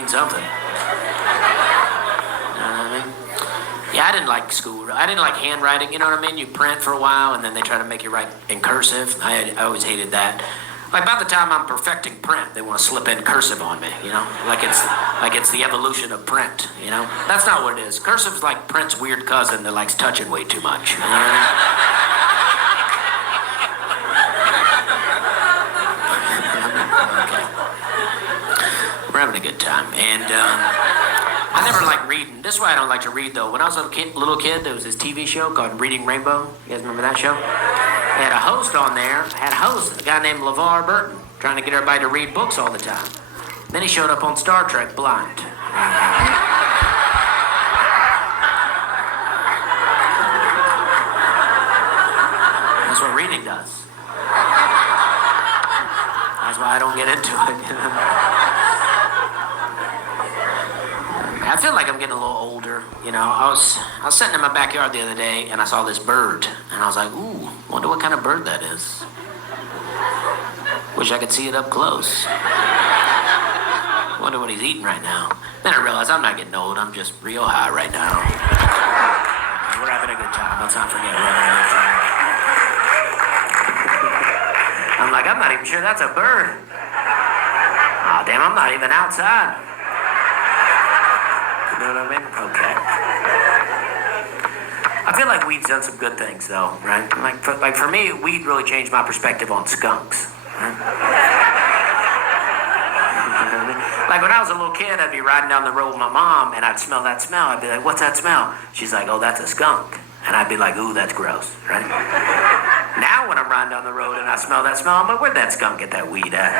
mean something. Yeah, I didn't like school. I didn't like handwriting, you know what I mean? You print for a while, and then they try to make you write in cursive. I always hated that. Like, by the time I'm perfecting print, they want to slip in cursive on me, you know? Like it's the evolution of print, you know? That's not what it is. Cursive's like print's weird cousin that likes touching way too much, you know what I mean? Okay. We're having a good time, and I never liked reading. This is why I don't like to read, though. When I was a little kid, there was this TV show called Reading Rainbow. You guys remember that show? They had a host on there. A guy named LeVar Burton, trying to get everybody to read books all the time. Then he showed up on Star Trek blind. That's what reading does. That's why I don't get into it. I feel like I'm getting a little older, you know. I was sitting in my backyard the other day, and I saw this bird, and I was like, ooh, wonder what kind of bird that is. Wish I could see it up close. Wonder what he's eating right now. Then I realized I'm not getting old, I'm just real high right now. We're having a good time, let's not forget we're having a good time. I'm like, I'm not even sure that's a bird. Aw, damn, I'm not even outside. You know what I mean? Okay. I feel like weed's done some good things, though, right? Like for me, weed really changed my perspective on skunks. Right? Like when I was a little kid, I'd be riding down the road with my mom, and I'd smell that smell. I'd be like, "What's that smell?" She's like, "Oh, that's a skunk." And I'd be like, "Ooh, that's gross," right? Now when I'm riding down the road and I smell that smell, I'm like, "Where'd that skunk get that weed at?"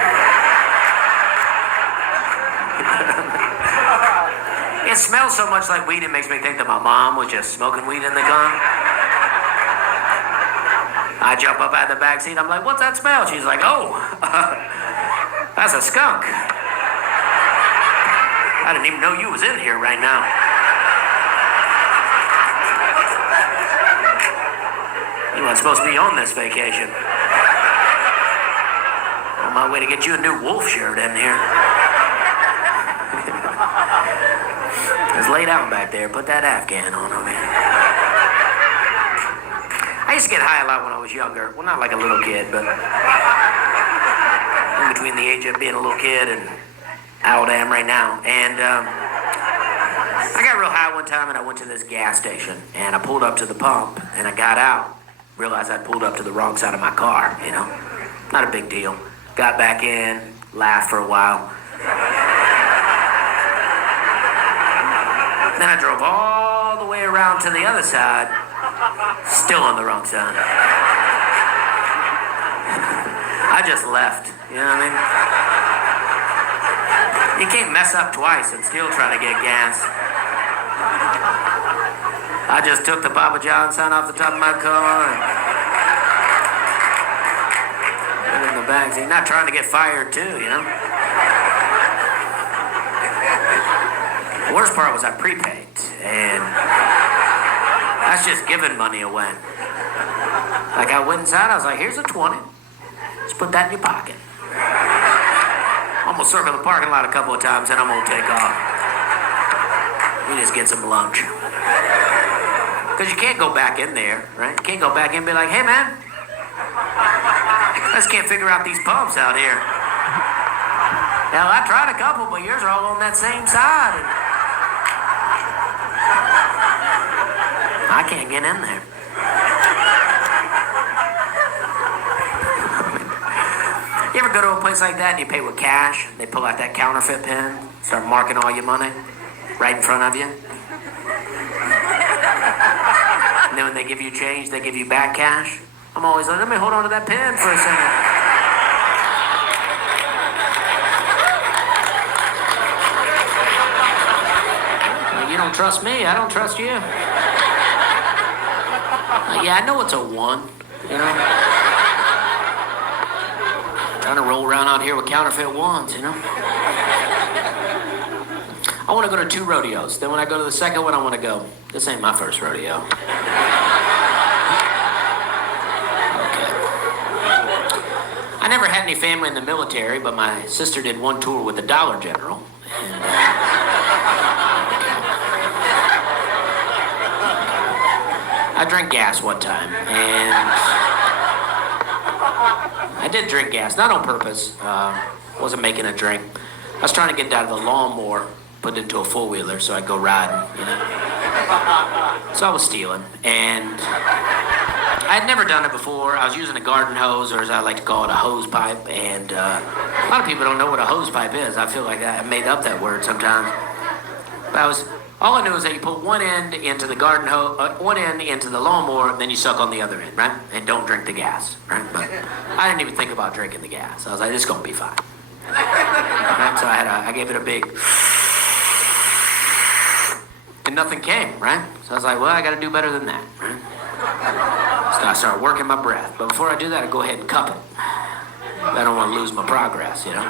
It smells so much like weed, it makes me think that my mom was just smoking weed in the car. I jump up out of the back seat. I'm like, "What's that smell?" She's like, "Oh, that's a skunk. I didn't even know you was in here right now." You weren't supposed to be on this vacation. On my way to get you a new wolf shirt in here. It's laid out back there. Put that Afghan on me. I used to get high a lot when I was younger. Well, not like a little kid, but in between the age of being a little kid and how old I am right now. And I got real high one time, and I went to this gas station, and I pulled up to the pump, and I got out, realized I'd pulled up to the wrong side of my car, you know. Not a big deal. Got back in, laughed for a while. Then I drove all the way around to the other side, still on the wrong side. I just left, you know what I mean? You can't mess up twice and still try to get gas. I just took the Papa John sign off the top of my car and put it in the back seat. Not trying to get fired too, you know? The worst part was I prepaid, and that's just giving money away. Like I went inside, I was like, "Here's a 20. Just put that in your pocket." I'm gonna circle the parking lot a couple of times, and I'm gonna take off. We just get some lunch. Because you can't go back in there, right? You can't go back in and be like, "Hey, man, I just can't figure out these pumps out here. Now, I tried a couple, but yours are all on that same side. And I can't get in there." You ever go to a place like that and you pay with cash? They pull out that counterfeit pen, start marking all your money right in front of you. And then when they give you change, they give you back cash. I'm always like, "Let me hold on to that pen for a second." You don't trust me, I don't trust you. Yeah, I know it's a 1, you know? Trying to roll around out here with counterfeit 1s, you know? I want to go to 2 rodeos. Then when I go to the second one, I want to go, "This ain't my first rodeo." Okay. I never had any family in the military, but my sister did one tour with the Dollar General. And I drank gas one time, and I did drink gas, not on purpose. Wasn't making a drink. I was trying to get out of the lawnmower, put it into a four-wheeler so I'd go riding, you know. So I was stealing, and I had never done it before. I was using a garden hose, or as I like to call it, a hose pipe, and a lot of people don't know what a hose pipe is. I feel like I made up that word sometimes. But all I knew is that you put one end into the garden hose, one end into the lawnmower, then you suck on the other end, right? And don't drink the gas, right? But I didn't even think about drinking the gas. I was like, this is gonna be fine. Right? So I gave it a big, and nothing came, right? So I was like, well, I got to do better than that, right? So I started working my breath, but before I do that, I go ahead and cup it. I don't want to lose my progress, you know.